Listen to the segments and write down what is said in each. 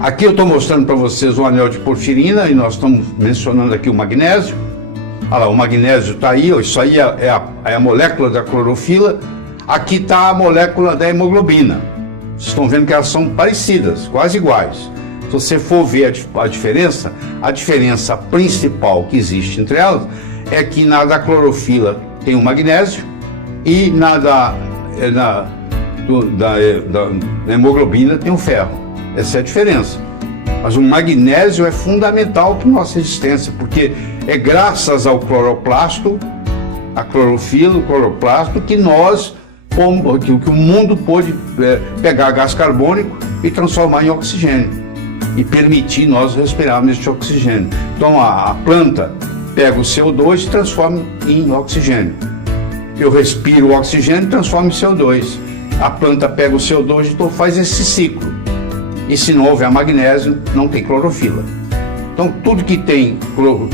Aqui eu estou mostrando para vocês o anel de porfirina e nós estamos mencionando aqui o magnésio. Olha lá, o magnésio está aí, ó, isso aí é a molécula da clorofila. Aqui está a molécula da hemoglobina. Vocês estão vendo que elas são parecidas, quase iguais. Se você for ver a diferença principal que existe entre elas é que na da clorofila tem o magnésio e na da hemoglobina tem o ferro. Essa é a diferença. Mas o magnésio é fundamental para a nossa existência, porque é graças ao cloroplasto, a clorofila, o cloroplasto, que o mundo pôde pegar gás carbônico e transformar em oxigênio e permitir nós respirarmos este oxigênio. Então a planta pega o CO2 e transforma em oxigênio. Eu respiro o oxigênio e transformo em CO2. A planta pega o CO2 e faz esse ciclo. E se não houver magnésio, não tem clorofila. Então tudo que tem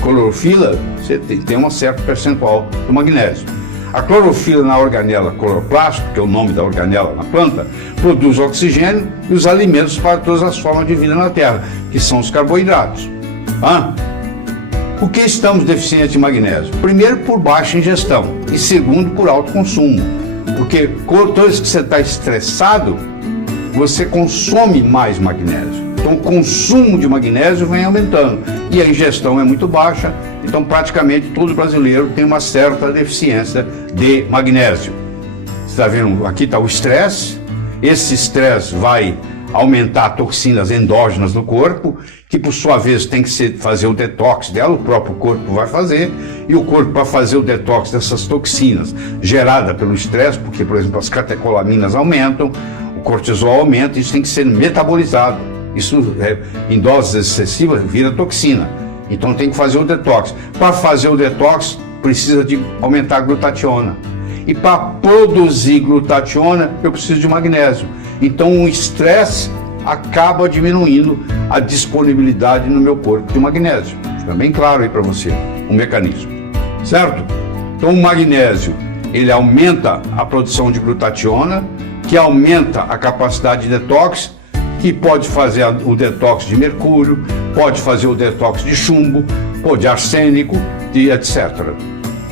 clorofila, você tem um certo percentual do magnésio. A clorofila na organela cloroplasto, que é o nome da organela na planta, produz oxigênio e os alimentos para todas as formas de vida na Terra, que são os carboidratos. Por que estamos deficientes de magnésio? Primeiro, por baixa ingestão, e segundo, por alto consumo. Porque toda vez que você está estressado, você consome mais magnésio. Então o consumo de magnésio vem aumentando e a ingestão é muito baixa, então praticamente todo brasileiro tem uma certa deficiência de magnésio. Você está vendo, aqui está o estresse. Esse estresse vai aumentar toxinas endógenas no corpo, que por sua vez tem que fazer o detox dela, o próprio corpo vai fazer, e o corpo, para fazer o detox dessas toxinas geradas pelo estresse, porque por exemplo as catecolaminas aumentam, o cortisol aumenta, isso tem que ser metabolizado. Isso em doses excessivas vira toxina. Então tem que fazer o detox. Para fazer o detox precisa de aumentar a glutationa. E para produzir glutationa eu preciso de magnésio. Então o estresse acaba diminuindo a disponibilidade no meu corpo de magnésio. Fica bem claro aí para você o mecanismo, certo? Então o magnésio ele aumenta a produção de glutationa, que aumenta a capacidade de detox, que pode fazer o detox de mercúrio, pode fazer o detox de chumbo, de arsênico, etc.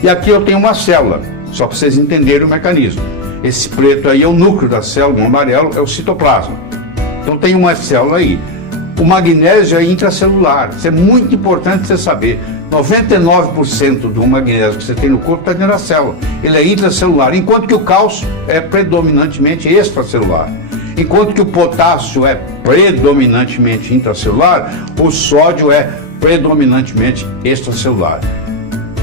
E aqui eu tenho uma célula, só para vocês entenderem o mecanismo. Esse preto aí é o núcleo da célula, o amarelo é o citoplasma. Então tem uma célula aí. O magnésio é intracelular, isso é muito importante você saber. 99% do magnésio que você tem no corpo está dentro da célula. Ele é intracelular, enquanto que o cálcio é predominantemente extracelular. Enquanto que o potássio é predominantemente intracelular, o sódio é predominantemente extracelular.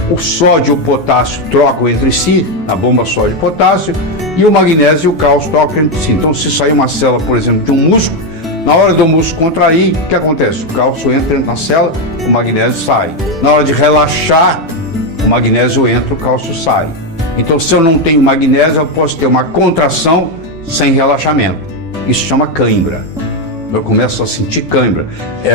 O sódio e o potássio trocam entre si, na bomba sódio e potássio, e o magnésio e o cálcio trocam entre si. Então, se sair uma célula, por exemplo, de um músculo, na hora do músculo contrair, o que acontece? O cálcio entra na célula, o magnésio sai. Na hora de relaxar, o magnésio entra, o cálcio sai. Então, se eu não tenho magnésio, eu posso ter uma contração sem relaxamento. Isso chama cãibra. Eu começo a sentir cãibra. É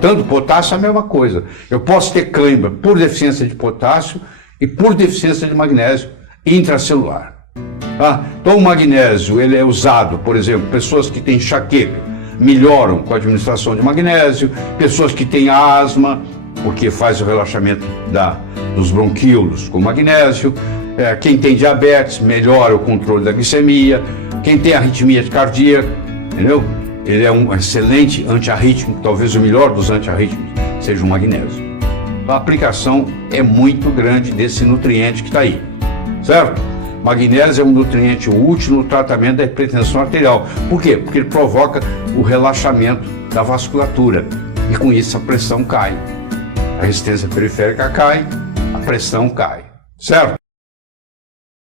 tanto potássio é a mesma coisa. Eu posso ter cãibra por deficiência de potássio e por deficiência de magnésio intracelular. Então o magnésio ele é usado, por exemplo, pessoas que têm enxaqueca melhoram com a administração de magnésio, pessoas que têm asma, porque faz o relaxamento dos bronquíolos com magnésio, quem tem diabetes melhora o controle da glicemia, quem tem arritmia cardíaca, entendeu? Ele é um excelente antiarrítmico, talvez o melhor dos antiarrítmicos seja o magnésio. Então a aplicação é muito grande desse nutriente que está aí, certo? Magnésio é um nutriente útil no tratamento da hipertensão arterial. Por quê? Porque ele provoca o relaxamento da vasculatura e com isso a pressão cai. A resistência periférica cai, a pressão cai, certo?